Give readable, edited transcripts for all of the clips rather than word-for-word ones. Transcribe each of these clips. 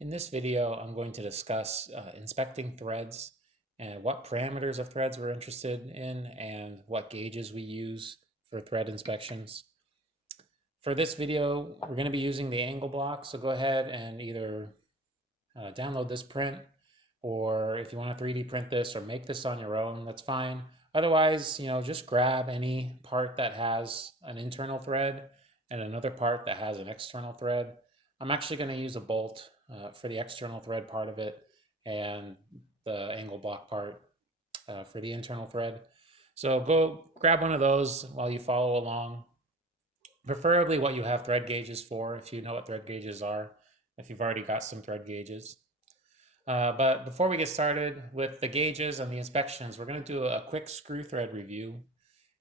In this video, I'm going to discuss inspecting threads and what parameters of threads we're interested in and what gauges we use for thread inspections. For this video, we're going to be using the angle block, so go ahead and either download this print, or if you want to 3D print this or make this on your own, that's fine. Otherwise, just grab any part that has an internal thread and another part that has an external thread. I'm actually going to use a bolt for the external thread part of it and the angle block part for the internal thread. So go grab one of those while you follow along. Preferably what you have thread gauges for, if you know what thread gauges are, if you've already got some thread gauges. But before we get started with the gauges and the inspections, we're going to do a quick screw thread review,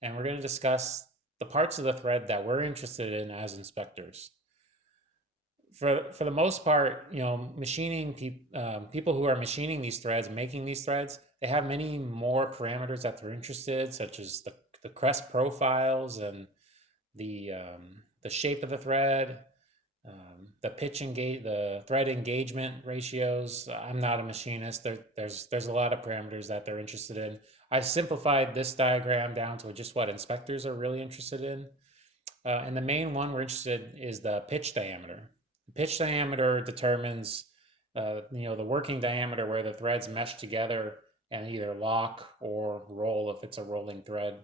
and we're going to discuss the parts of the thread that we're interested in as inspectors. For the most part, machining people who are machining these threads, making these threads, they have many more parameters that they're interested, such as the crest profiles and the shape of the thread, the pitch the thread engagement ratios. I'm not a machinist. There's a lot of parameters that they're interested in. I simplified this diagram down to just what inspectors are really interested in. And the main one we're interested in is the pitch diameter. The pitch diameter determines the working diameter where the threads mesh together and either lock or roll if it's a rolling thread,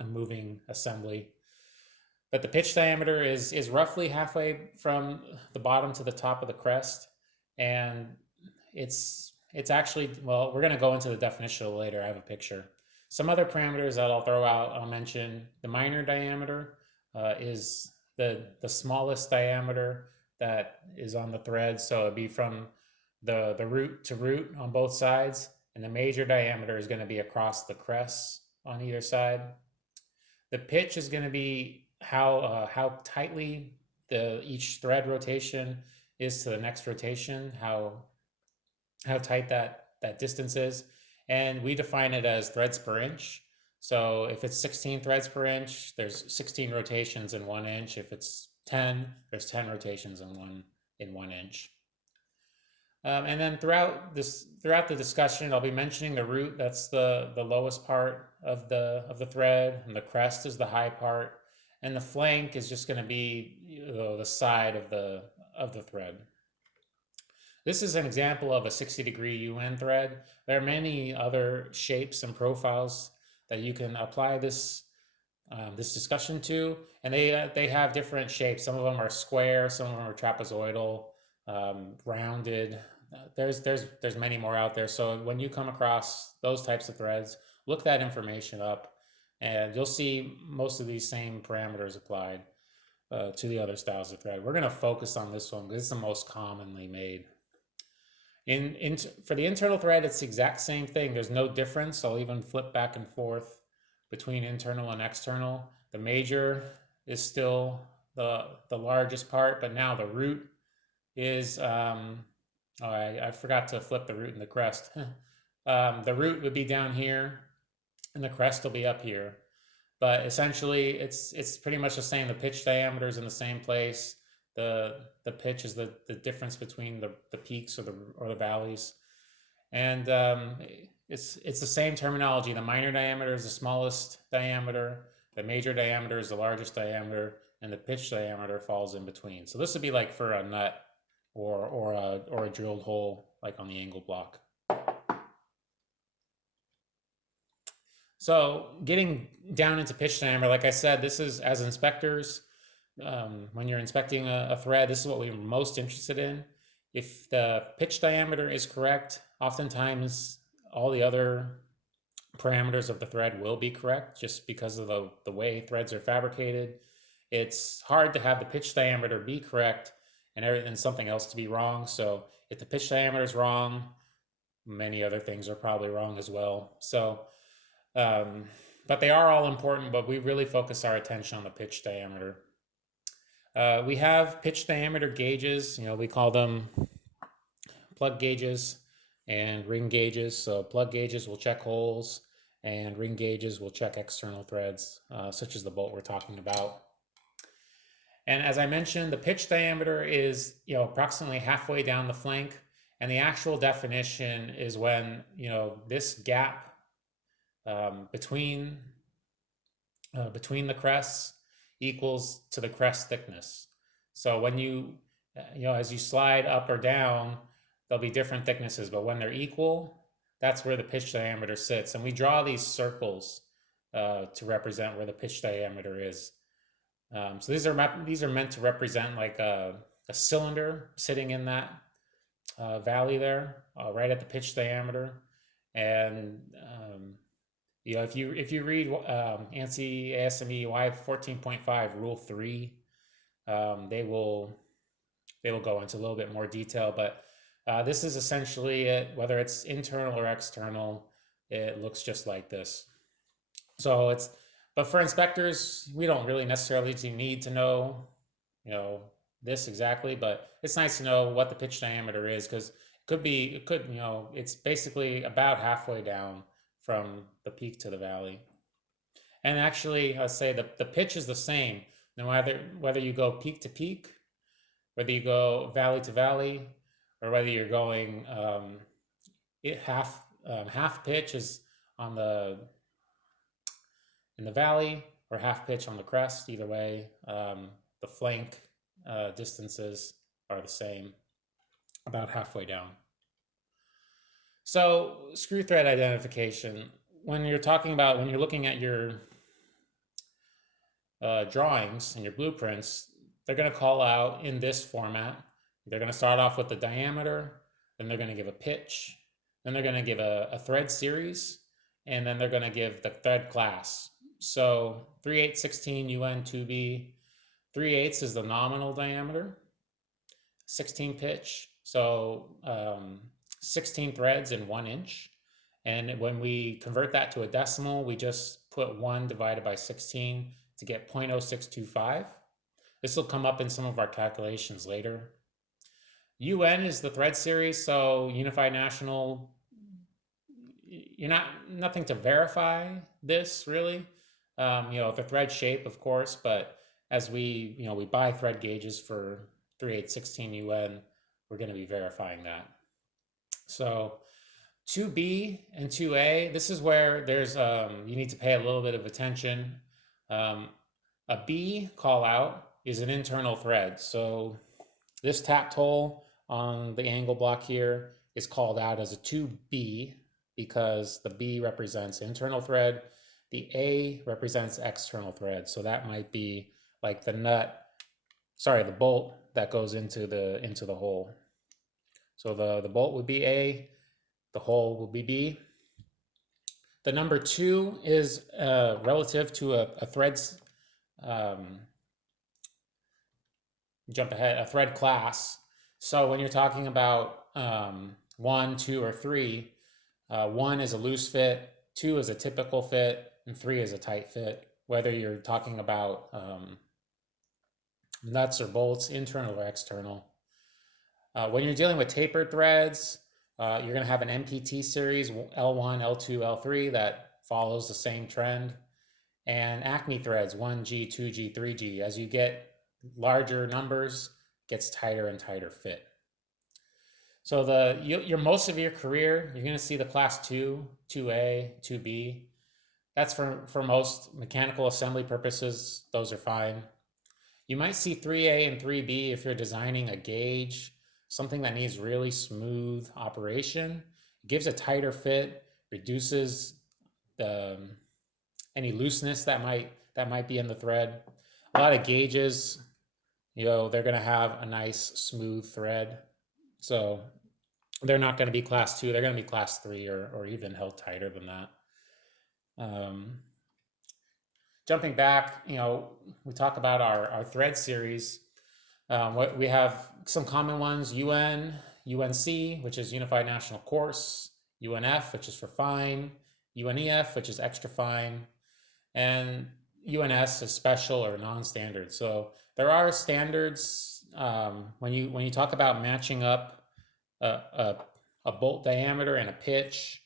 a moving assembly. But the pitch diameter is roughly halfway from the bottom to the top of the crest, and it's actually, well, we're going to go into the definition later. I have a picture. Some other parameters that I'll throw out, I'll mention the minor diameter is the smallest diameter that is on the thread, so it'd be from the root to root on both sides, and the major diameter is going to be across the crests on either side. The pitch is going to be how tightly each thread rotation is to the next rotation, how tight that distance is, and we define it as threads per inch. So if it's 16 threads per inch, there's 16 rotations in 1 inch. If it's 10, there's 10 rotations in 1 inch. And then throughout the discussion, I'll be mentioning the root. That's the lowest part of the thread, and the crest is the high part, and the flank is just going to be the side of the thread. This is an example of a 60-degree UN thread. There are many other shapes and profiles that you can apply this discussion to, and they have different shapes. Some of them are square, some of them are trapezoidal, rounded. There's many more out there. So when you come across those types of threads, look that information up, and you'll see most of these same parameters applied to the other styles of thread. We're going to focus on this one because it's the most commonly made. For the internal thread, it's the exact same thing. There's no difference. I'll even flip back and forth between internal and external. The major is still the largest part, but now the root is I forgot to flip the root and the crest. The root would be down here, and the crest will be up here. But essentially, it's pretty much the same. The pitch diameter is in the same place. The pitch is the difference between the peaks or the valleys, and it's the same terminology. The minor diameter is the smallest diameter. The major diameter is the largest diameter, and the pitch diameter falls in between. So this would be like for a nut or a drilled hole, like on the angle block. So getting down into pitch diameter, like I said, this is, as inspectors, when you're inspecting a thread, this is what we're most interested in. If the pitch diameter is correct, oftentimes all the other parameters of the thread will be correct just because of the way threads are fabricated. It's hard to have the pitch diameter be correct and something else to be wrong. So if the pitch diameter is wrong, many other things are probably wrong as well. So, but they are all important, but we really focus our attention on the pitch diameter. We have pitch diameter gauges. We call them plug gauges and ring gauges. So plug gauges will check holes, and ring gauges will check external threads, such as the bolt we're talking about. And as I mentioned, the pitch diameter is, approximately halfway down the flank. And the actual definition is when, this gap between the crests equals to the crest thickness. So when as you slide up or down, there'll be different thicknesses, but when they're equal, that's where the pitch diameter sits. And we draw these circles to represent where the pitch diameter is. So these are meant to represent like a cylinder sitting in that valley there, right at the pitch diameter. And if you read ANSI ASME Y 14.5 Rule 3, they will go into a little bit more detail. But this is essentially it. Whether it's internal or external, it looks just like this. So but for inspectors, we don't really necessarily need to know, this exactly, but it's nice to know what the pitch diameter is, because it's basically about halfway down from the peak to the valley. And actually, I'll say the pitch is the same, no matter whether you go peak to peak, whether you go valley to valley, or whether you're going half pitch is in the valley, or half pitch on the crest. Either way, the flank distances are the same, about halfway down. So screw thread identification. When you're looking at your drawings and your blueprints, they're going to call out in this format. They're going to start off with the diameter, then they're going to give a pitch, then they're going to give a thread series, and then they're going to give the thread class. So 3/8 16 UN 2B, 3/8 is the nominal diameter, 16 pitch, so 16 threads in 1 inch. And when we convert that to a decimal, we just put 1 divided by 16 to get 0.0625. This will come up in some of our calculations later. UN is the thread series, so Unified National, nothing to verify this really. The thread shape, of course, but as we buy thread gauges for 3/8 16 UN, we're going to be verifying that. So 2B and 2A, this is where there's you need to pay a little bit of attention. A B call out is an internal thread. So this tapped hole on the angle block here is called out as a 2B because the B represents internal thread. The A represents external thread. So that might be like the bolt that goes into the hole. So the bolt would be A, the hole will be B. The number 2 is relative to a thread's, jump ahead, a thread class. So when you're talking about 1, 2, or 3, 1 is a loose fit, 2 is a typical fit, and 3 is a tight fit. Whether you're talking about nuts or bolts, internal or external. When you're dealing with tapered threads, you're going to have an MPT series, L1, L2, L3, that follows the same trend. And Acme threads, 1G, 2G, 3G. As you get larger numbers, gets tighter and tighter fit. So your most of your career, you're going to see the class 2, 2A, 2B. That's for most mechanical assembly purposes. Those are fine. You might see 3A and 3B if you're designing a gauge, something that needs really smooth operation. It gives a tighter fit, reduces any looseness that might be in the thread. A lot of gauges, they're going to have a nice smooth thread. So they're not going to be class 2, they're going to be class 3 or even held tighter than that. Jumping back, we talk about our thread series. We have some common ones: UN, UNC, which is Unified National Course, UNF, which is for fine, UNEF, which is extra fine, and UNS is special or non-standard. So there are standards when you talk about matching up a bolt diameter and a pitch.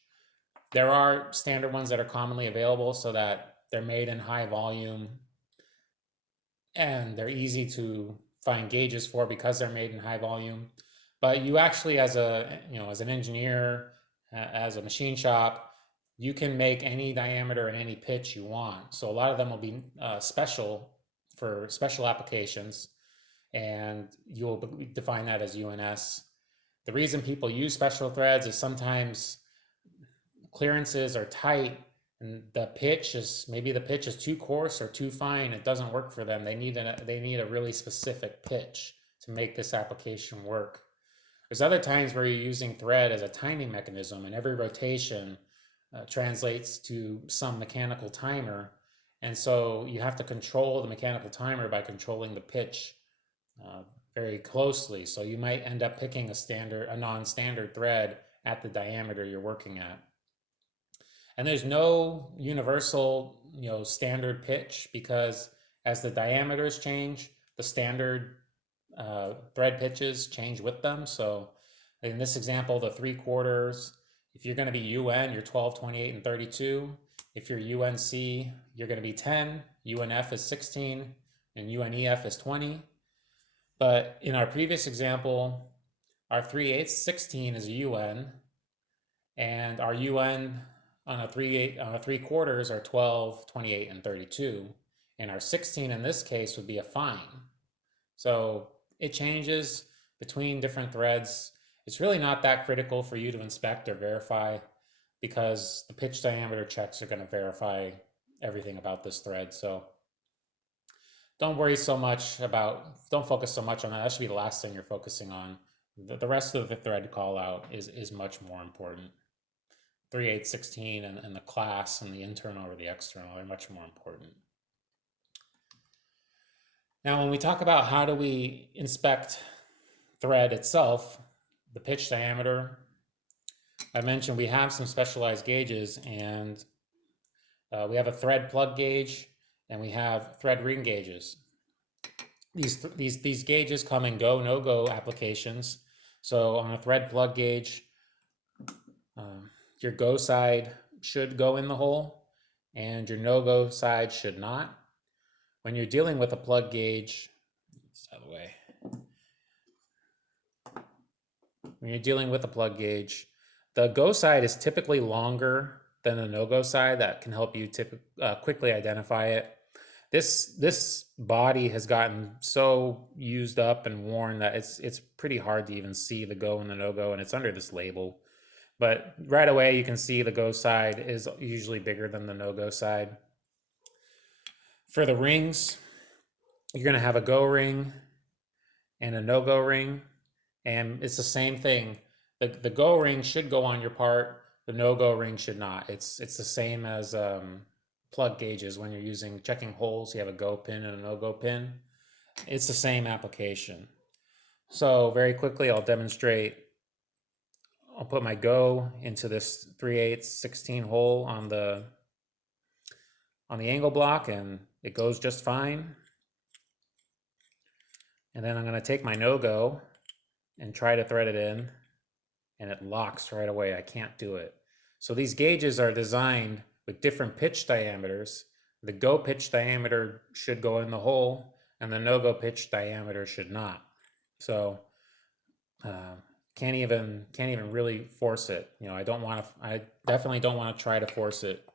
There are standard ones that are commonly available so that they're made in high volume. and they're easy to find gauges for because they're made in high volume. But you actually, as as an engineer, as a machine shop, you can make any diameter and any pitch you want. So a lot of them will be special for special applications, and you'll define that as UNS. The reason people use special threads is sometimes clearances are tight and maybe the pitch is too coarse or too fine. It doesn't work for them. They need a really specific pitch to make this application work. There's other times where you're using thread as a timing mechanism, and every rotation translates to some mechanical timer. And so you have to control the mechanical timer by controlling the pitch very closely. So you might end up picking a non-standard thread at the diameter you're working at. And there's no universal, standard pitch, because as the diameters change, the standard thread pitches change with them. So in this example, the 3/4, if you're going to be UN, you're 12, 28, and 32. If you're UNC, you're going to be 10. UNF is 16, and UNEF is 20. But in our previous example, our 3/8 16 is a UN, and our UN on a 3/4 are 12, 28, and 32. And our 16 in this case would be a fine. So it changes between different threads. It's really not that critical for you to inspect or verify, because the pitch diameter checks are going to verify everything about this thread. So don't focus so much on that. That should be the last thing you're focusing on. The rest of the thread call out is much more important. 3/8 16 and the class and the internal or the external are much more important. Now, when we talk about how do we inspect thread itself, the pitch diameter, I mentioned we have some specialized gauges, and we have a thread plug gauge and we have thread ring gauges. These gauges come in go, no-go applications. So on a thread plug gauge, your go side should go in the hole and your no-go side should not. When you're dealing with a plug gauge, out of the way. When you're dealing with a plug gauge, the go side is typically longer than the no-go side. That can help you quickly identify it. This body has gotten so used up and worn that it's pretty hard to even see the go and the no-go, and it's under this label. But right away you can see the go side is usually bigger than the no-go side. For the rings, you're going to have a go ring and a no-go ring, and it's the same thing. The go ring should go on your part, the no-go ring should not. It's the same as plug gauges. When you're checking holes, you have a go pin and a no-go pin. It's the same application. So very quickly I'll demonstrate. I'll put my go into this 3/8 16 hole on the angle block, and it goes just fine. And then I'm going to take my no-go and try to thread it in, and it locks right away. I can't do it. So these gauges are designed with different pitch diameters. The go pitch diameter should go in the hole, and the no-go pitch diameter should not. So can't even really force it. I definitely don't want to try to force it.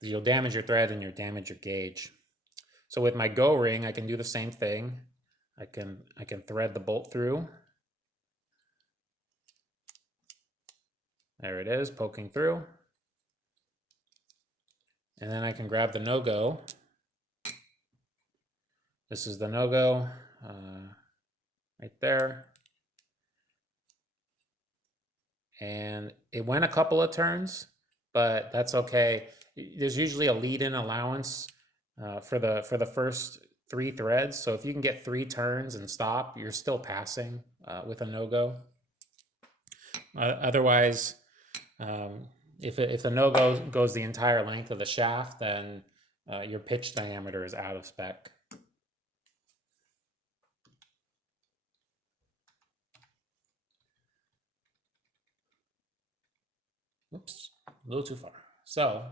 You'll damage your thread and you'll damage your gauge. So with my go ring, I can do the same thing. I can thread the bolt through. There it is, poking through. And then I can grab the no-go. This is the no-go right there. And it went a couple of turns, but that's okay. There's usually a lead-in allowance for the first 3 threads. So if you can get 3 turns and stop, you're still passing with a no-go. Otherwise, if the no-go goes the entire length of the shaft, then your pitch diameter is out of spec. Oops, a little too far. So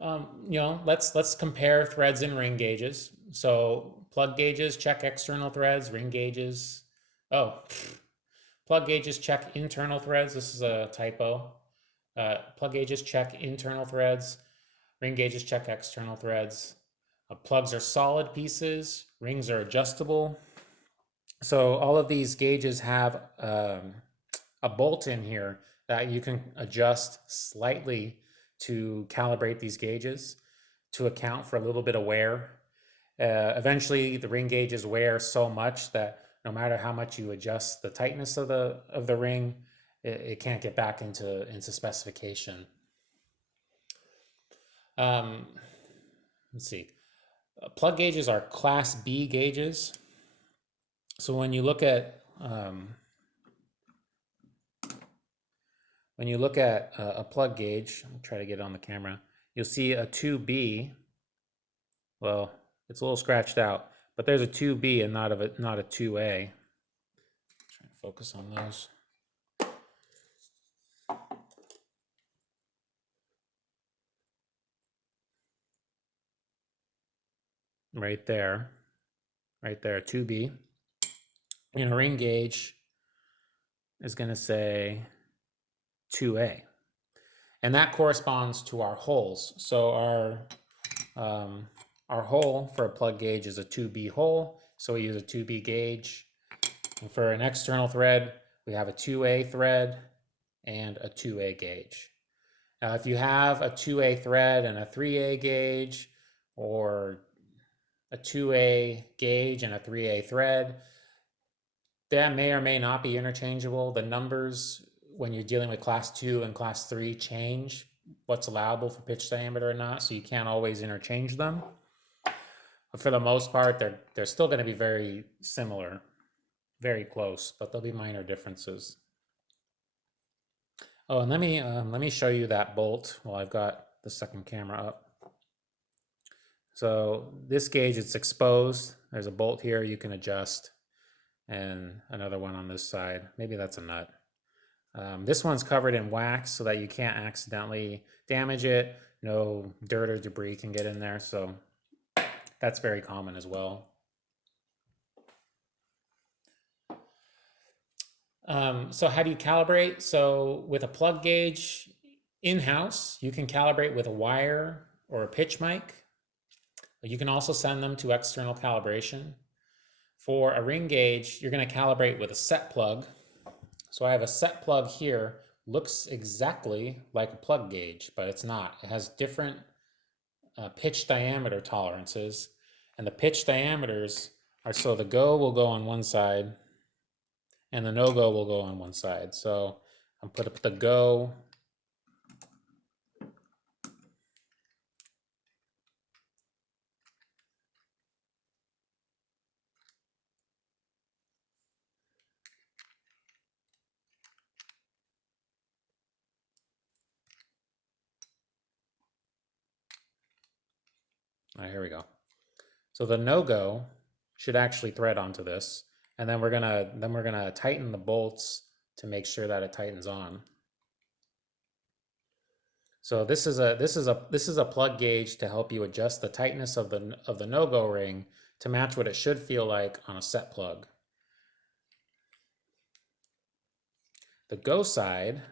Let's compare threads and ring gauges. So plug gauges check external threads, ring gauges. Oh, plug gauges check internal threads. This is a typo. Plug gauges check internal threads. Ring gauges check external threads. Plugs are solid pieces. Rings are adjustable. So all of these gauges have a bolt in here that you can adjust slightly to calibrate these gauges to account for a little bit of wear. Eventually, the ring gauges wear so much that no matter how much you adjust the tightness of the ring, it can't get back into specification. Let's see. Plug gauges are Class B gauges. So when you look at a plug gauge, I'll try to get it on the camera. You'll see a 2B. Well, it's a little scratched out, but there's a 2B and not a 2A. Try to focus on those. Right there, 2B. And a ring gauge is going to say 2A. And that corresponds to our holes. So our hole for a plug gauge is a 2B hole. So we use a 2B gauge. And for an external thread, we have a 2A thread and a 2A gauge. Now, if you have a 2A thread and a 3A gauge, or a 2A gauge and a 3A thread, that may or may not be interchangeable. The numbers, when you're dealing with class 2 and class 3, change what's allowable for pitch diameter or not, so you can't always interchange them. But for the most part, they're still going to be very similar, very close, but there'll be minor differences. Oh, and let me show you that bolt while I've got the second camera up. So this gauge, it's exposed. There's a bolt here you can adjust, and another one on this side. Maybe that's a nut. This one's covered in wax so that you can't accidentally damage it. No dirt or debris can get in there, so that's very common as well. So how do you calibrate? So with a plug gauge in-house, you can calibrate with a wire or a pitch mic. You can also send them to external calibration. For a ring gauge, you're going to calibrate with a set plug. So I have a set plug here, looks exactly like a plug gauge, but it's not. It has different pitch diameter tolerances, and the pitch diameters are, so the go will go on one side and the no-go will go on one side. So I'm put up the go. All right, here we go. So the no-go should actually thread onto this, and then we're gonna tighten the bolts to make sure that it tightens on. So this is a plug gauge to help you adjust the tightness of the no-go ring to match what it should feel like on a set plug. The go side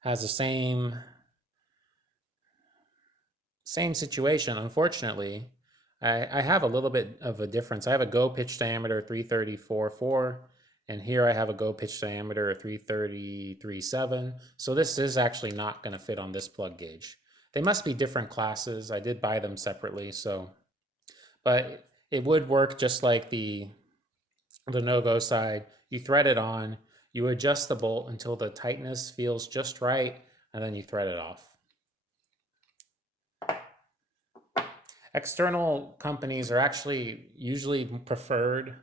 has the same situation. Unfortunately, I have a little bit of a difference. I have a go pitch diameter 334.4, and here I have a go pitch diameter 333.7. So this is actually not going to fit on this plug gauge. They must be different classes. I did buy them separately, so, but it would work just like the no-go side. You thread it on, you adjust the bolt until the tightness feels just right, and then you thread it off. External companies are actually usually preferred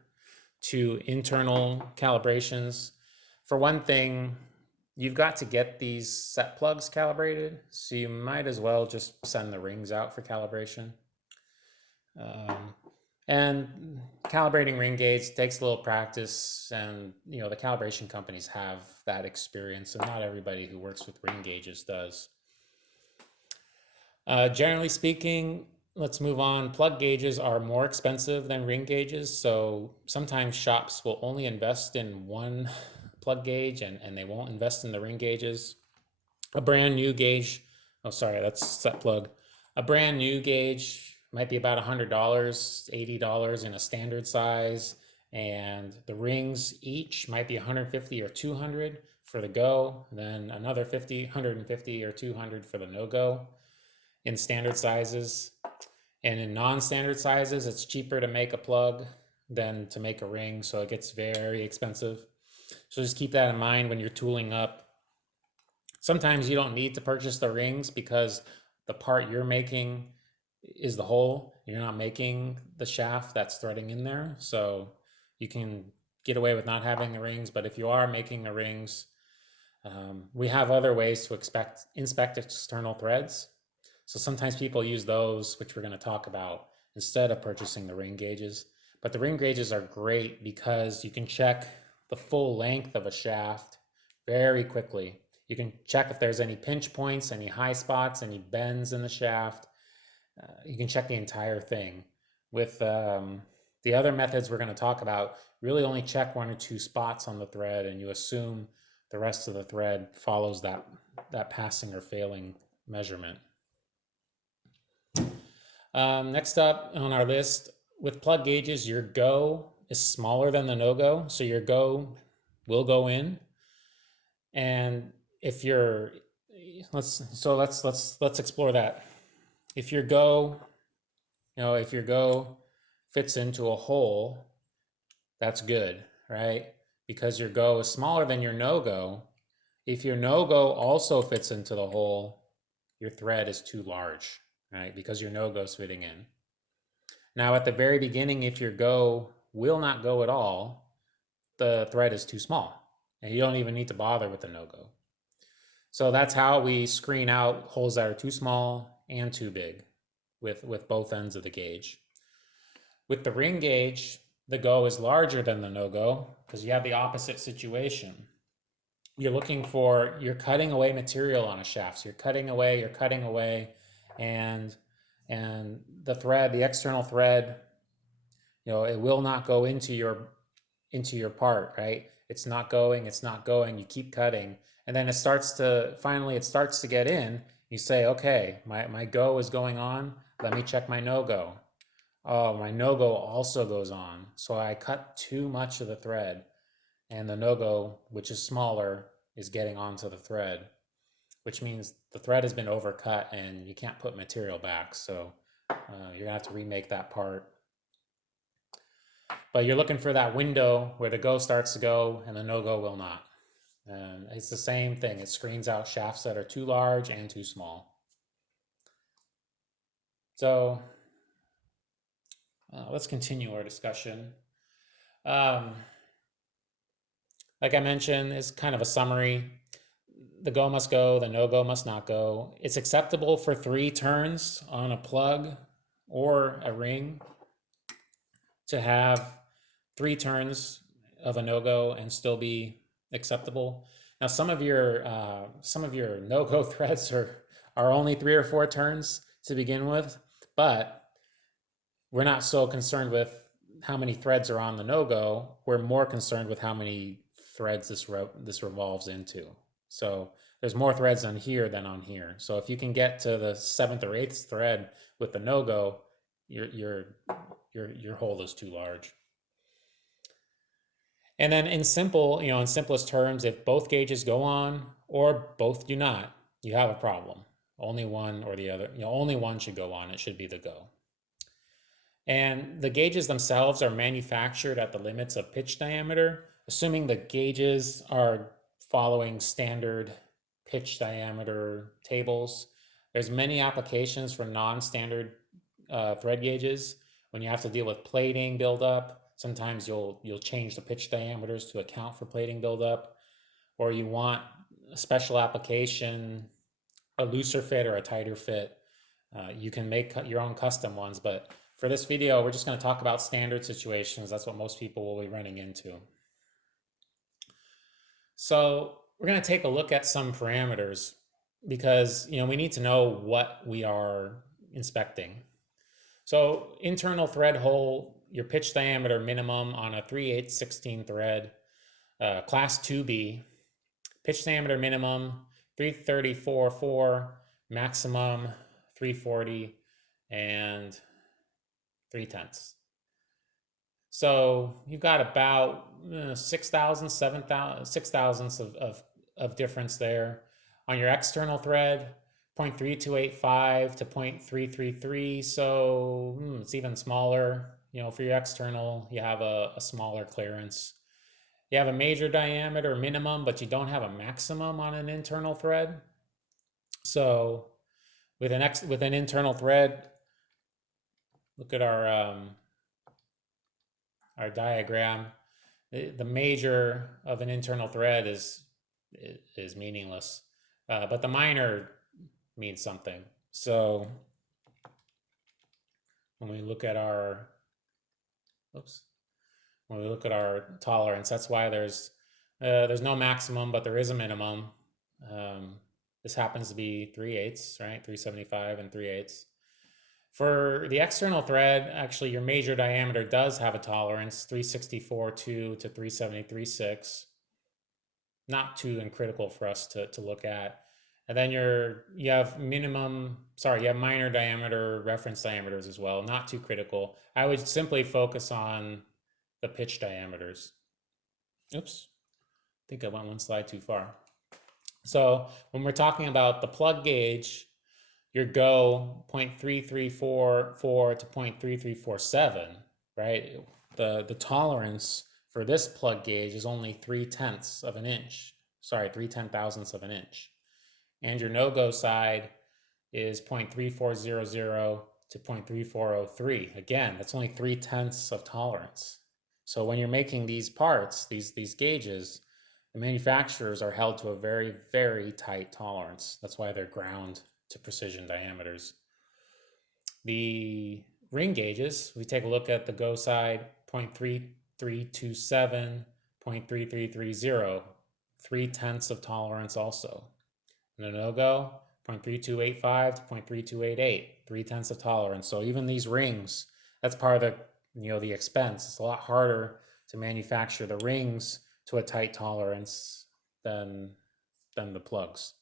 to internal calibrations. For one thing, you've got to get these set plugs calibrated, so you might as well just send the rings out for calibration. And calibrating ring gauges takes a little practice, and the calibration companies have that experience, and not everybody who works with ring gauges does. Generally speaking, let's move on. Plug gauges are more expensive than ring gauges, so sometimes shops will only invest in one plug gauge and they won't invest in the ring gauges. A brand new gauge, oh, sorry, that's set plug. A brand new gauge might be about $100, $80 in a standard size, and the rings each might be 150 or 200 for the go, then another 150 or 200 for the no go in standard sizes. And in non-standard sizes, it's cheaper to make a plug than to make a ring, so it gets very expensive. So just keep that in mind when you're tooling up. Sometimes you don't need to purchase the rings because the part you're making is the hole. You're not making the shaft that's threading in there, so you can get away with not having the rings. But if you are making the rings, we have other ways to inspect external threads. So sometimes people use those, which we're going to talk about, instead of purchasing the ring gauges. But the ring gauges are great because you can check the full length of a shaft very quickly. You can check if there's any pinch points, any high spots, any bends in the shaft. You can check the entire thing. With the other methods we're going to talk about, really only check one or two spots on the thread, and you assume the rest of the thread follows that passing or failing measurement. Next up on our list, with plug gauges, your go is smaller than the no-go, so your go will go in. And if you're let's explore that. If your go, if your go fits into a hole, that's good, right? Because your go is smaller than your no-go. If your no-go also fits into the hole, your thread is too large, right? Because your no-go is fitting in. Now, at the very beginning, if your go will not go at all, the thread is too small, and you don't even need to bother with the no-go. So that's how we screen out holes that are too small and too big with both ends of the gauge. With the ring gauge, the go is larger than the no-go because you have the opposite situation. You're cutting away material on a shaft. So you're cutting away, and the thread, the external thread, it will not go into your part, right? It's not going. You keep cutting, and then it starts to get in. You say, okay, my go is going on. Let me check my no-go. Oh, my no-go also goes on. So I cut too much of the thread, and the no-go, which is smaller, is getting onto the thread, which means the thread has been overcut and you can't put material back. So you're gonna have to remake that part. But you're looking for that window where the go starts to go and the no-go will not. And it's the same thing. It screens out shafts that are too large and too small. So let's continue our discussion. Like I mentioned, it's kind of a summary. The go must go, the no-go must not go. It's acceptable for 3 turns on a plug or a ring to have 3 turns of a no-go and still be acceptable. Now, some of your no-go threads are only 3 or 4 turns to begin with, but we're not so concerned with how many threads are on the no-go. We're more concerned with how many threads this revolves into. So there's more threads on here than on here. So if you can get to the 7th or 8th thread with the no-go, your hole is too large. And then in simplest terms, if both gauges go on or both do not, you have a problem. Only one or the other, only one should go on. It should be the go. And the gauges themselves are manufactured at the limits of pitch diameter, assuming the gauges are following standard pitch diameter tables. There's many applications for non-standard thread gauges. When you have to deal with plating buildup, sometimes you'll change the pitch diameters to account for plating buildup, or you want a special application, a looser fit or a tighter fit. You can make your own custom ones, but for this video, we're just going to talk about standard situations. That's what most people will be running into. So we're going to take a look at some parameters. because we need to know what we are inspecting. So internal thread hole, your pitch diameter minimum on a 3/8/16 thread, class 2B, pitch diameter minimum 334.4, maximum 340, and 3/10. So you've got about 6,000, 7,000, 6,000ths of difference there. On your external thread, 0.3285 to 0.333. So it's even smaller. For your external, you have a smaller clearance. You have a major diameter minimum, but you don't have a maximum on an internal thread. So with an internal thread, look at our diagram. The major of an internal thread is meaningless, but the minor means something. So when we look at our tolerance, that's why there's no maximum, but there is a minimum. This happens to be 3/8, right? 375 and 3/8. For the external thread, actually, your major diameter does have a tolerance, 364.2 to 373.6. Not too critical for us to look at. And then you have minor diameter reference diameters as well. Not too critical. I would simply focus on the pitch diameters. Oops, I think I went one slide too far. So when we're talking about the plug gauge, your go 0.3344 to 0.3347, right? The tolerance for this plug gauge is only 3/10ths of an inch. Sorry, 3/10,000ths of an inch. And your no-go side is 0.3400 to 0.3403. Again, that's only 3/10ths of tolerance. So when you're making these parts, these gauges, the manufacturers are held to a very, very tight tolerance. That's why they're ground to precision diameters. The ring gauges, we take a look at the go side, 0.3327, 0.3330, 3/10ths of tolerance also. And the no-go, 0.3285 to 0.3288, 3/10ths of tolerance. So even these rings, that's part of the expense. It's a lot harder to manufacture the rings to a tight tolerance than the plugs.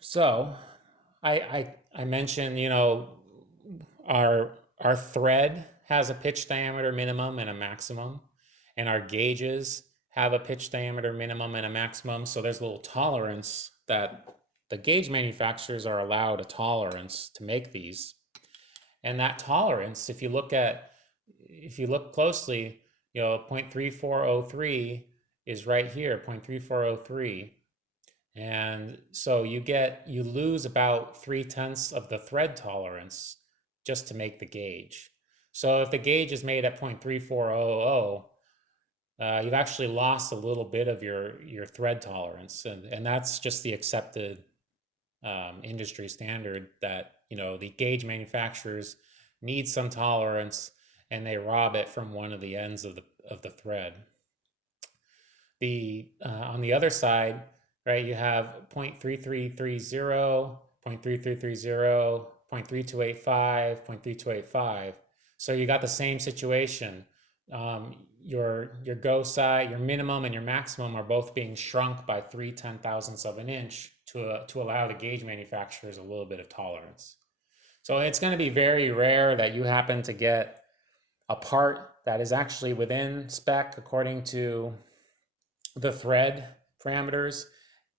So I mentioned, our thread has a pitch diameter minimum and a maximum, and our gauges have a pitch diameter minimum and a maximum. So there's a little tolerance that the gauge manufacturers are allowed a tolerance to make these. And that tolerance, if you look closely, 0.3403 is right here, 0.3403. And so you lose about 3/10ths of the thread tolerance just to make the gauge. So if the gauge is made at 0.3400, you've actually lost a little bit of your thread tolerance, and that's just the accepted industry standard that the gauge manufacturers need some tolerance, and they rob it from one of the ends of the thread. On the other side, right, you have 0.3330, 0.3330, 0.3285, 0.3285. So you got the same situation. Your go side, your minimum and your maximum are both being shrunk by 3/10,000ths of an inch to allow the gauge manufacturers a little bit of tolerance. So it's going to be very rare that you happen to get a part that is actually within spec according to the thread parameters,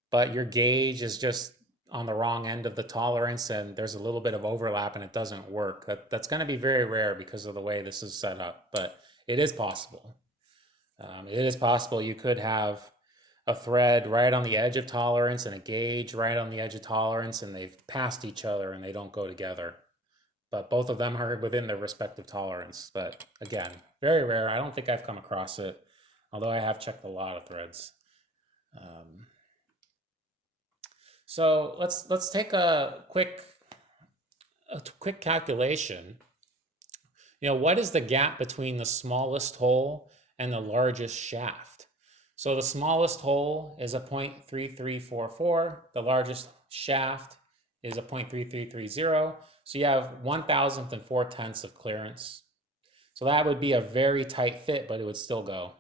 but your gauge is just on the wrong end of the tolerance and there's a little bit of overlap and it doesn't work. That's going to be very rare because of the way this is set up, but it is possible. It is possible you could have a thread right on the edge of tolerance and a gauge right on the edge of tolerance, and they've passed each other and they don't go together. But both of them are within their respective tolerance. But again, very rare. I don't think I've come across it, although I have checked a lot of threads. So let's take a quick calculation. What is the gap between the smallest hole and the largest shaft? So the smallest hole is a 0.3344. The largest shaft is a 0.3330. So you have 1,000th and 4/10 of clearance. So that would be a very tight fit, but it would still go.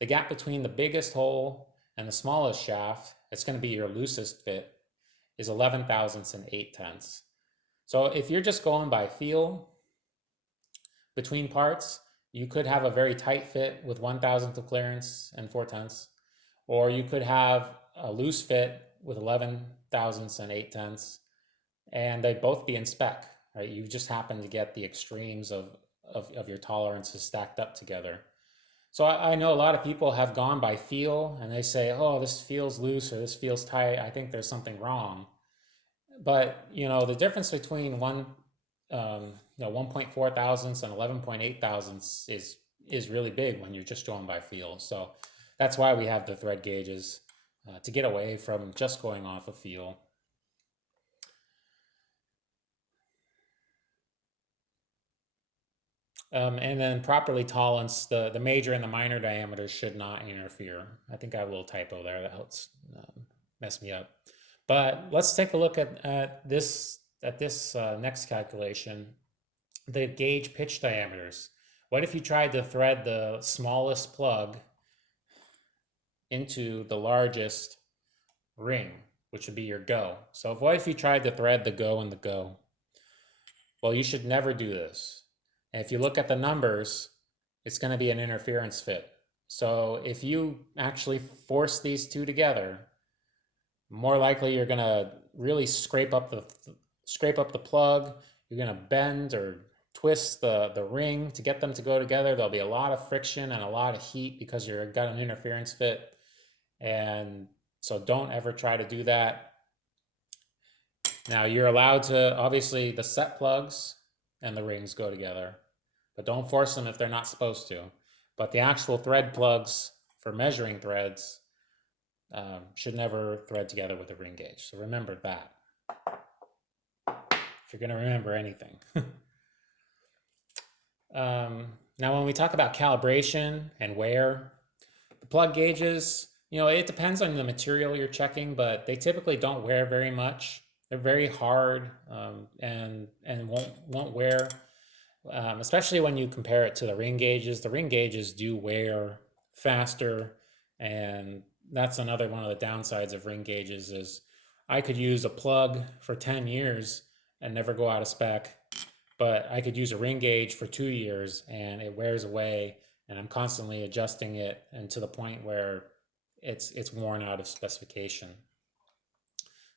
The gap between the biggest hole and the smallest shaft, it's going to be your loosest fit, is 11 thousandths and 8/10. So if you're just going by feel between parts, you could have a very tight fit with 1,000th of clearance and 4/10, or you could have a loose fit with 11 thousandths and 8/10, and they'd both be in spec, right? You just happen to get the extremes of your tolerances stacked up together. So I know a lot of people have gone by feel and they say, oh, this feels loose or this feels tight. I think there's something wrong. But, the difference between 1.4 thousandths and 11.8 thousandths is really big when you're just going by feel. So that's why we have the thread gauges, to get away from just going off of feel. And then properly toleranced, the major and the minor diameters should not interfere. I think I have a little typo there that helps mess me up. But let's take a look at this next calculation, the gauge pitch diameters. What if you tried to thread the smallest plug into the largest ring, which would be your go? So what if you tried to thread the go and the go? Well, you should never do this. And if you look at the numbers, it's going to be an interference fit. So if you actually force these two together, more likely you're going to really scrape up the plug. You're going to bend or twist the ring to get them to go together. There'll be a lot of friction and a lot of heat because you've got an interference fit. And so don't ever try to do that. Now you're allowed to, obviously the set plugs and the rings go together, but don't force them if they're not supposed to. But the actual thread plugs for measuring threads should never thread together with a ring gauge. So remember that, if you're going to remember anything. Now, when we talk about calibration and wear, the plug gauges, it depends on the material you're checking, but they typically don't wear very much. They're very hard, and won't wear, especially when you compare it to the ring gauges. The ring gauges do wear faster, and that's another one of the downsides of ring gauges is I could use a plug for 10 years and never go out of spec, but I could use a ring gauge for 2 years and it wears away, and I'm constantly adjusting it, and to the point where it's worn out of specification.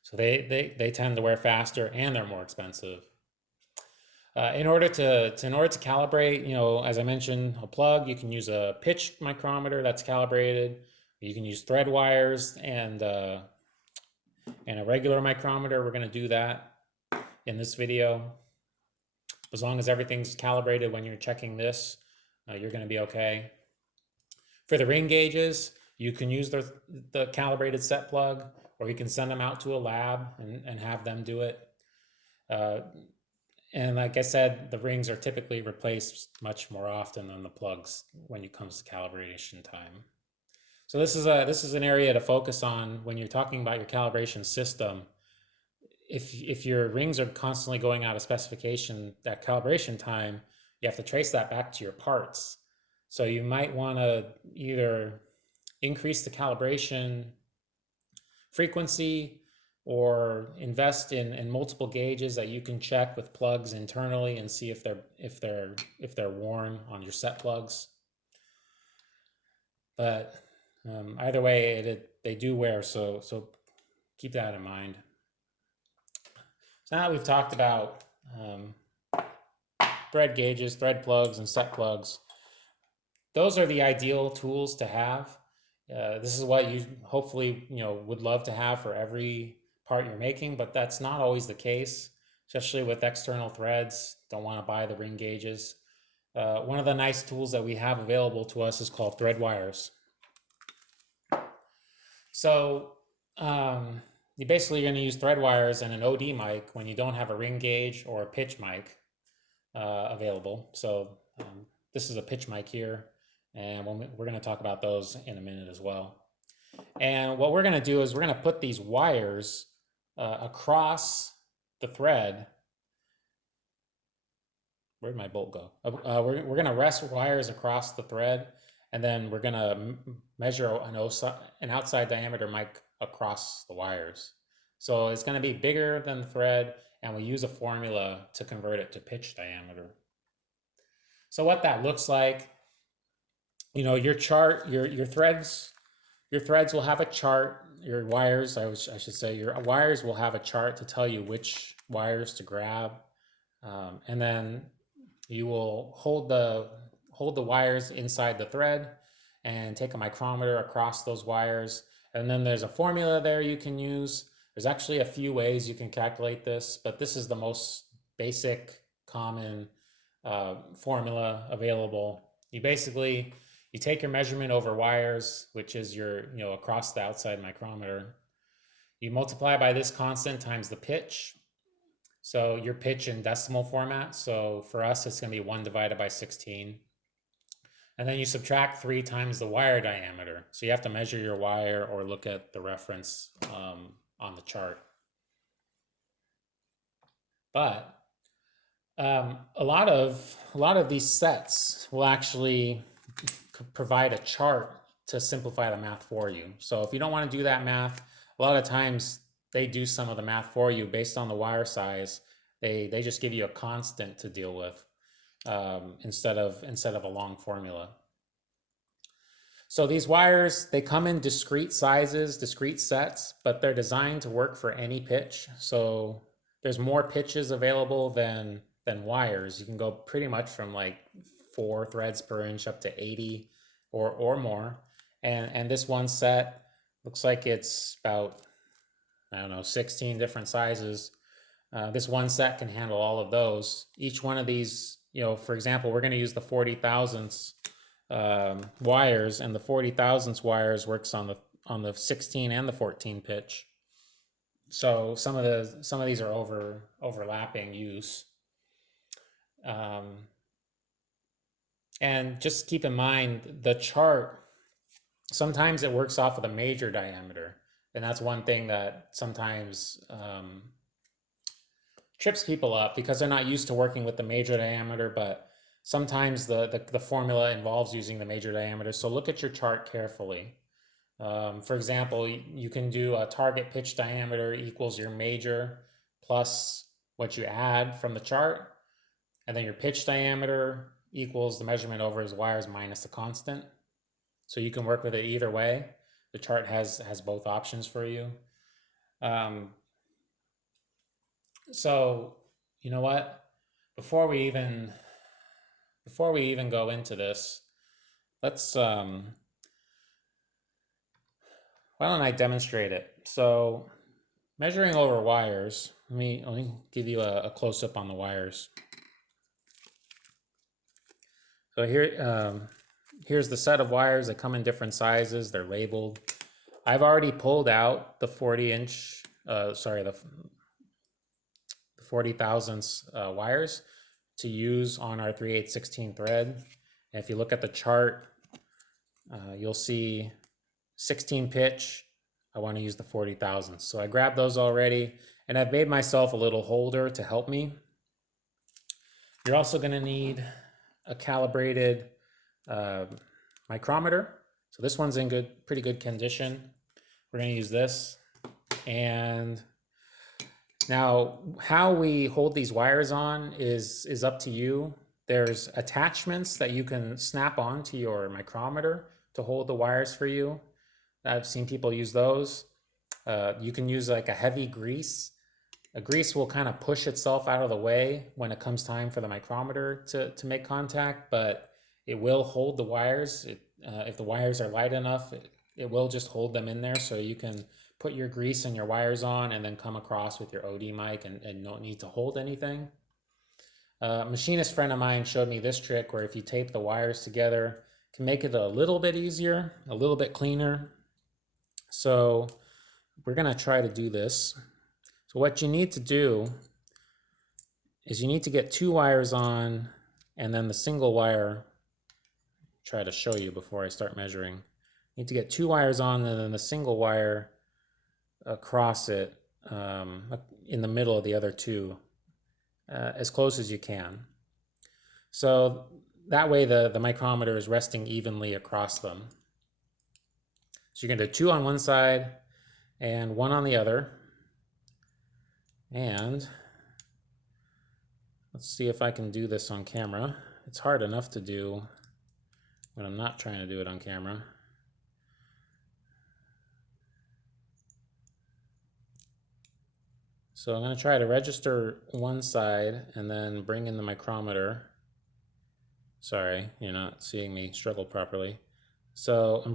So they tend to wear faster and they're more expensive. In order to calibrate, as I mentioned, a plug, you can use a pitch micrometer that's calibrated. You can use thread wires and a regular micrometer. We're going to do that in this video. As long as everything's calibrated when you're checking this, you're going to be okay. For the ring gauges, you can use the calibrated set plug, or you can send them out to a lab and have them do it. And like I said, the rings are typically replaced much more often than the plugs when it comes to calibration time. So this is an area to focus on when you're talking about your calibration system. If your rings are constantly going out of specification at calibration time, you have to trace that back to your parts. So you might want to either increase the calibration frequency or invest in multiple gauges that you can check with plugs internally and see if they're worn on your set plugs. But either way, they do wear, so keep that in mind. So now we've talked about thread gauges, thread plugs, and set plugs. Those are the ideal tools to have. This is what you hopefully would love to have for every part you're making, but that's not always the case, especially with external threads. Don't want to buy the ring gauges. One of the nice tools that we have available to us is called thread wires. So you basically are going to use thread wires and an OD mic when you don't have a ring gauge or a pitch mic available. So this is a pitch mic here, And we're going to talk about those in a minute as well. And what we're going to do is we're going to put these wires across the thread. Where'd my bolt go? We're going to rest wires across the thread, and then we're going to measure an outside diameter mic across the wires. So it's going to be bigger than the thread, and we use a formula to convert it to pitch diameter. So what that looks like, you know, your chart, your threads will have a chart. Your wires, I should say, your wires will have a chart to tell you which wires to grab, and then you will hold the wires inside the thread and take a micrometer across those wires. And then there's a formula there you can use. There's actually a few ways you can calculate this, but this is the most basic, common formula available. You take your measurement over wires, which is across the outside micrometer. You multiply by this constant times the pitch. So your pitch in decimal format. So for us, it's going to be 1 divided by 16. And then you subtract 3 times the wire diameter. So you have to measure your wire or look at the reference on the chart. But a lot of these sets will actually provide a chart to simplify the math for you. So if you don't want to do that math, a lot of times they do some of the math for you based on the wire size. They just give you a constant to deal with instead of a long formula. So these wires, they come in discrete sizes, discrete sets, but they're designed to work for any pitch. So there's more pitches available than wires. You can go pretty much from like 4 threads per inch up to 80 or more. And this one set looks like it's about, I don't know, 16 different sizes. This one set can handle all of those. Each one of these, for example, we're going to use the 40 thousandths wires, and the 40 thousandths wires works on the 16 and the 14 pitch. So some of these are overlapping use. And just keep in mind the chart, sometimes it works off of the major diameter. And that's one thing that sometimes trips people up because they're not used to working with the major diameter, but sometimes the formula involves using the major diameter. So look at your chart carefully. For example, you can do a target pitch diameter equals your major plus what you add from the chart. And then your pitch diameter equals the measurement over his wires minus the constant. So you can work with it either way. The chart has both options for you. So you know what? Before we even go into this, let's why don't I demonstrate it? So measuring over wires, let me give you a close-up on the wires. So here's the set of wires that come in different sizes. They're labeled. I've already pulled out the 40 thousandths wires to use on our 3/8/16 thread. And if you look at the chart, you'll see 16 pitch. I want to use the 40 thousandths. So I grabbed those already, and I've made myself a little holder to help me. You're also going to need a calibrated micrometer. So this one's in pretty good condition. We're going to use this. And now how we hold these wires on is up to you. There's attachments that you can snap on to your micrometer to hold the wires for you. I've seen people use those. You can use like a heavy grease. A grease will kind of push itself out of the way when it comes time for the micrometer to make contact, but it will hold the wires. If the wires are light enough, it will just hold them in there, so you can put your grease and your wires on and then come across with your OD mic and don't need to hold anything. A machinist friend of mine showed me this trick where if you tape the wires together, it can make it a little bit easier, a little bit cleaner. So we're going to try to do this. So what you need to do is you need to get 2 wires on and then the single wire try to show you before I start measuring. Need to get 2 wires on and then a single wire across it in the middle of the other 2, as close as you can. So that way the micrometer is resting evenly across them. So you're going to do 2 on one side and 1 on the other. And let's see if I can do this on camera. It's hard enough to do when I'm not trying to do it on camera. So I'm going to try to register one side and then bring in the micrometer. Sorry, you're not seeing me struggle properly. So I'm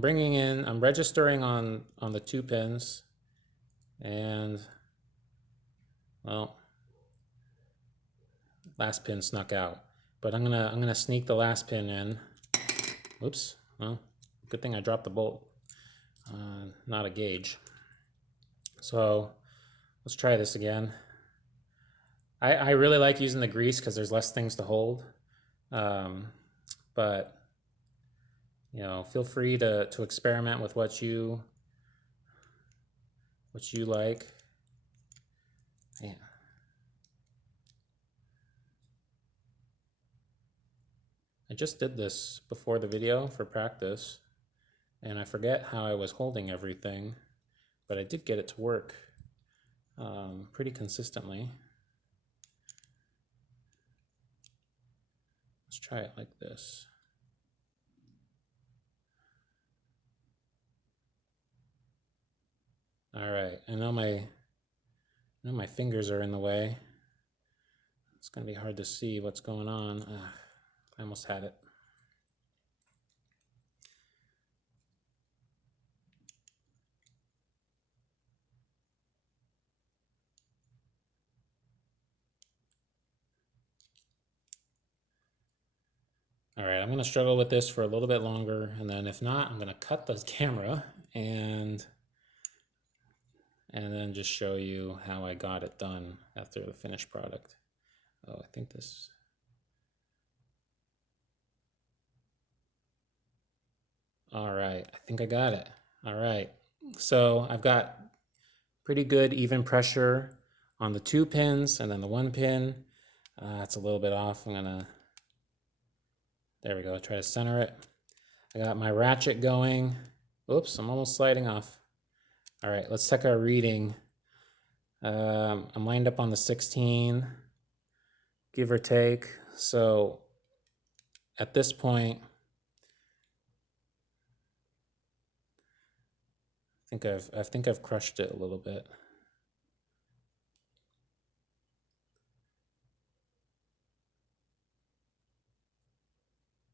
registering on the 2 pins, and well, last pin snuck out. But I'm gonna sneak the last pin in. Oops, well, good thing I dropped the bolt, not a gauge. So let's try this again. I really like using the grease because there's less things to hold. But you know, feel free to experiment with what you like. Yeah. I just did this before the video for practice, and I forget how I was holding everything, but I did get it to work pretty consistently. Let's try it like this. All right, I know my fingers are in the way. It's gonna be hard to see what's going on. I almost had it. All right, I'm gonna struggle with this for a little bit longer, and then if not, I'm gonna cut the camera and then just show you how I got it done after the finished product. Oh, I think this. All right, I think I got it. All right, so I've got pretty good even pressure on the 2 pins, and then the 1 pin. It's a little bit off. There we go, try to center it. I got my ratchet going. Oops, I'm almost sliding off. All right, let's check our reading. I'm lined up on the 16, give or take. So at this point, I think I've crushed it a little bit.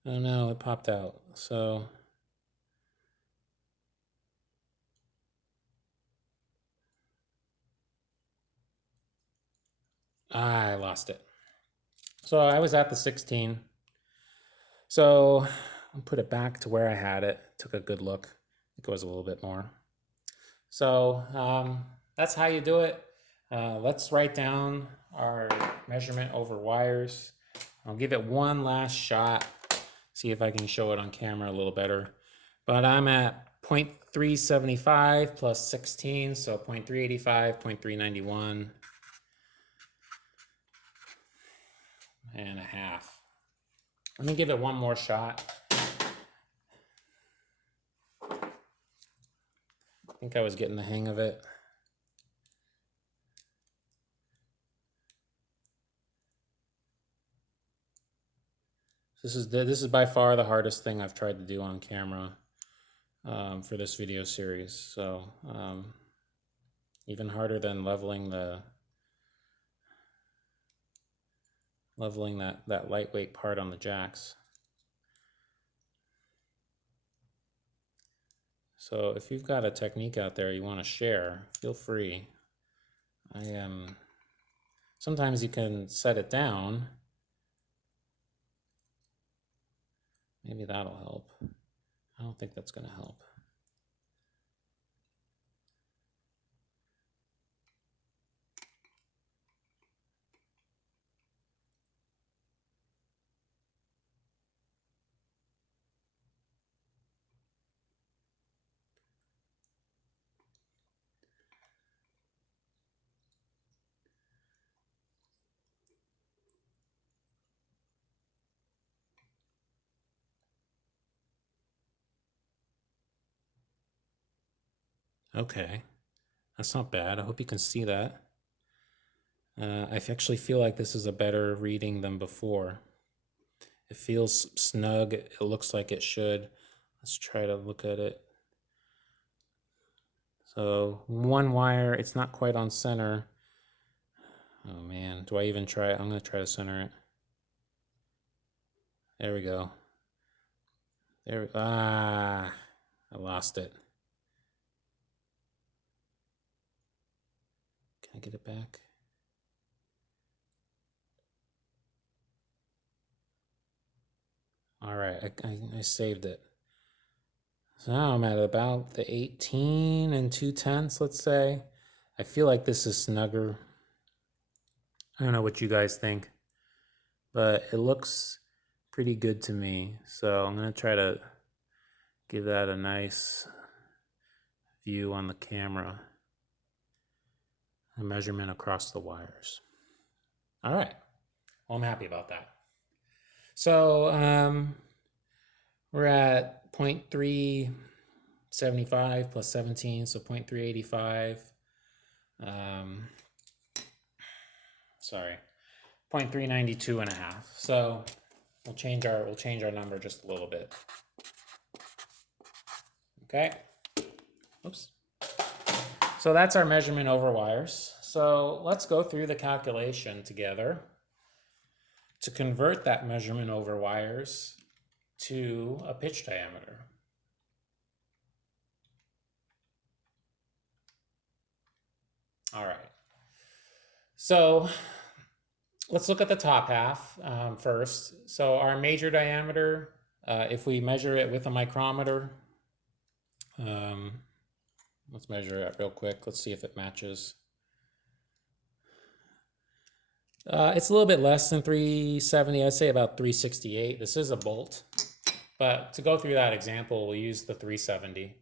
Oh no, it popped out. So I lost it. So I was at the 16. So I'll put it back to where I had it. Took a good look. I think it was a little bit more. So that's how you do it. Let's write down our measurement over wires. I'll give it one last shot, see if I can show it on camera a little better. But I'm at 0.375 plus 16, so 0.385, 0.391 and a half. Let me give it one more shot. I think I was getting the hang of it. This is by far the hardest thing I've tried to do on camera for this video series. So even harder than leveling that lightweight part on the jacks. So if you've got a technique out there you want to share, feel free. Sometimes you can set it down. Maybe that'll help. I don't think that's going to help. Okay, that's not bad. I hope you can see that. I actually feel like this is a better reading than before. It feels snug. It looks like it should. Let's try to look at it. So one wire, it's not quite on center. Oh man, do I even try it? I'm gonna try to center it. There we go. I lost it. Can I get it back? All right, I saved it. So now I'm at about the 18 and 2/10, let's say. I feel like this is snugger. I don't know what you guys think, but it looks pretty good to me. So I'm gonna try to give that a nice view on the camera. A measurement across the wires. All right, well, I'm happy about that. So we're at 0.375 plus 17, so 0.385. Sorry, 0.392 and a half. So we'll change our number just a little bit. Okay. Oops. So that's our measurement over wires. So let's go through the calculation together to convert that measurement over wires to a pitch diameter. All right. So let's look at the top half first. So our major diameter, if we measure it with a micrometer, let's measure it real quick. Let's see if it matches. It's a little bit less than 370. I'd say about 368. This is a bolt. But to go through that example, we'll use the 370.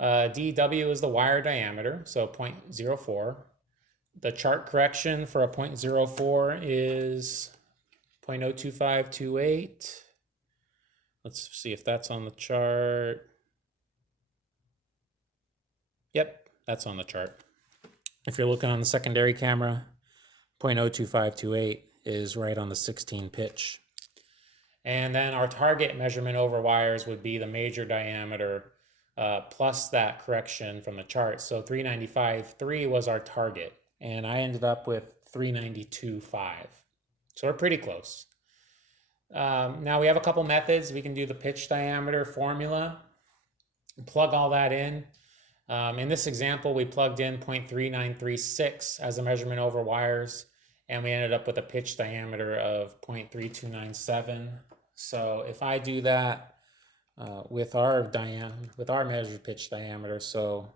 DW is the wire diameter, so 0.04. The chart correction for a 0.04 is 0.02528. Let's see if that's on the chart. Yep, that's on the chart. If you're looking on the secondary camera, 0.02528 is right on the 16 pitch. And then our target measurement over wires would be the major diameter plus that correction from the chart. So 395.3 was our target, and I ended up with 392.5. So we're pretty close. Now we have a couple methods. We can do the pitch diameter formula, plug all that in. In this example, we plugged in 0.3936 as a measurement over wires, and we ended up with a pitch diameter of 0.3297. So if I do that with our measured pitch diameter, so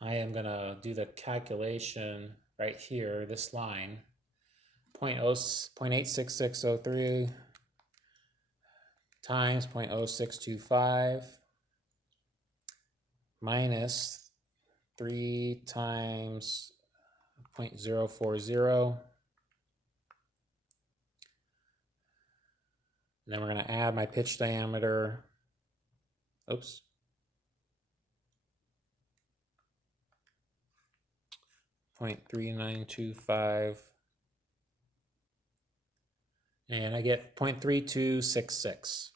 I am gonna do the calculation right here, this line, 0.86603 times 0.0625 minus 3 times 0.040. And then we're going to add my pitch diameter. Oops. .3925. And I get 0.3266.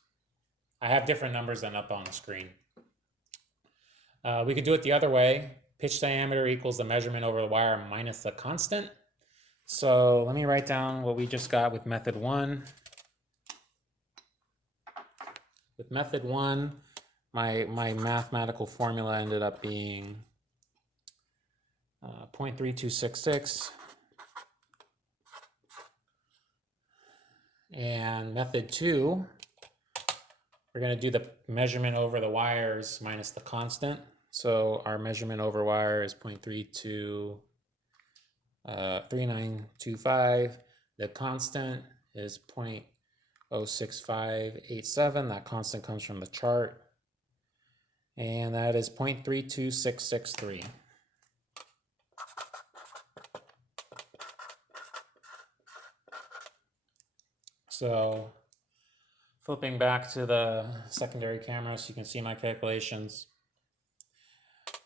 I have different numbers than up on the screen. We could do it the other way. Pitch diameter equals the measurement over the wire minus the constant. So let me write down what we just got with method 1. With method 1, my mathematical formula ended up being 0.3266. And method 2, we're going to do the measurement over the wires minus the constant. So our measurement over wire is 0.3925. The constant is 0.06587. That constant comes from the chart. And that is 0.32663. So flipping back to the secondary camera so you can see my calculations.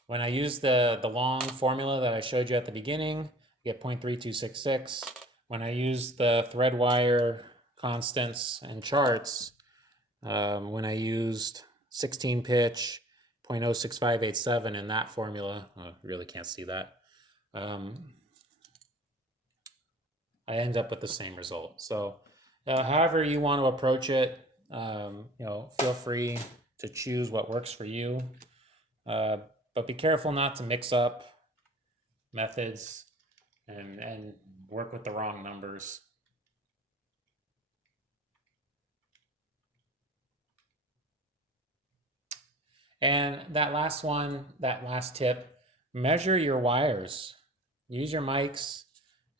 When I use the long formula that I showed you at the beginning, I get 0.3266. When I use the thread wire constants and charts, when I used 16 pitch, 0.06587 in that formula, you really can't see that, I end up with the same result. So however you want to approach it, feel free to choose what works for you. But be careful not to mix up methods and work with the wrong numbers. And that last tip, measure your wires. Use your mics,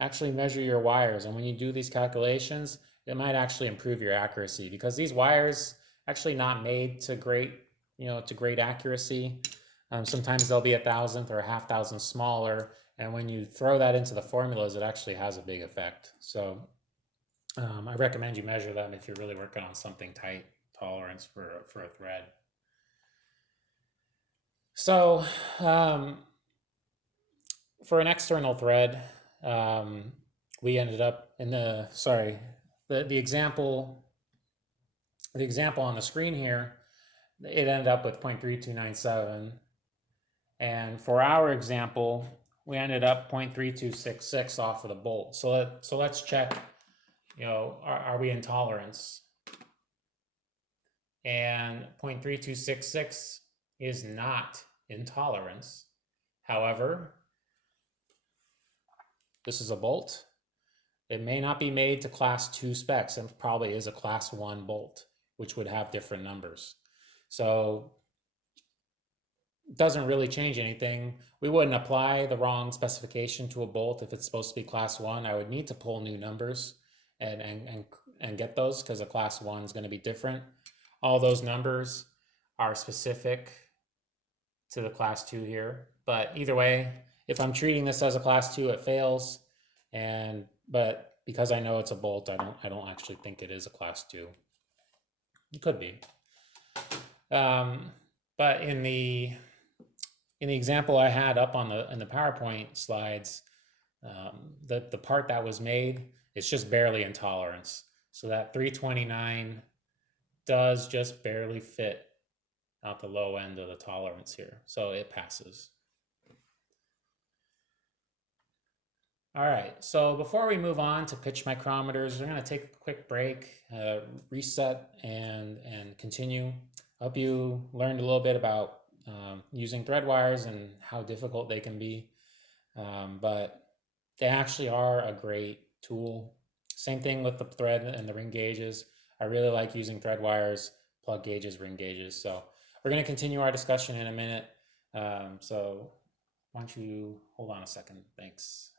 actually measure your wires. And when you do these calculations, it might actually improve your accuracy, because these wires actually not made to great accuracy. Sometimes they'll be 1,000th or a half thousand smaller. And when you throw that into the formulas, it actually has a big effect. So I recommend you measure them if you're really working on something tight tolerance for a thread. So for an external thread, we ended up in the example on the screen here, it ended up with 0.3297. And for our example, we ended up 0.3266 off of the bolt. So let's check, are we in tolerance? And 0.3266 is not in tolerance. However, this is a bolt. It may not be made to class 2 specs, and probably is a class 1 bolt, which would have different numbers. So it doesn't really change anything. We wouldn't apply the wrong specification to a bolt if it's supposed to be class 1. I would need to pull new numbers and get those, because a class 1 is going to be different. All those numbers are specific to the class 2 here. But either way, if I'm treating this as a class 2, it fails. But because I know it's a bolt, I don't actually think it is a class 2. It could be. But in the example I had up in the PowerPoint slides, the part that was made, it's just barely in tolerance. So that 329 does just barely fit out the low end of the tolerance here. So it passes. All right, so before we move on to pitch micrometers, we're going to take a quick break, reset, and continue. Hope you learned a little bit about using thread wires and how difficult they can be, but they actually are a great tool. Same thing with the thread and the ring gauges. I really like using thread wires, plug gauges, ring gauges. So we're going to continue our discussion in a minute. So why don't you hold on a second? Thanks.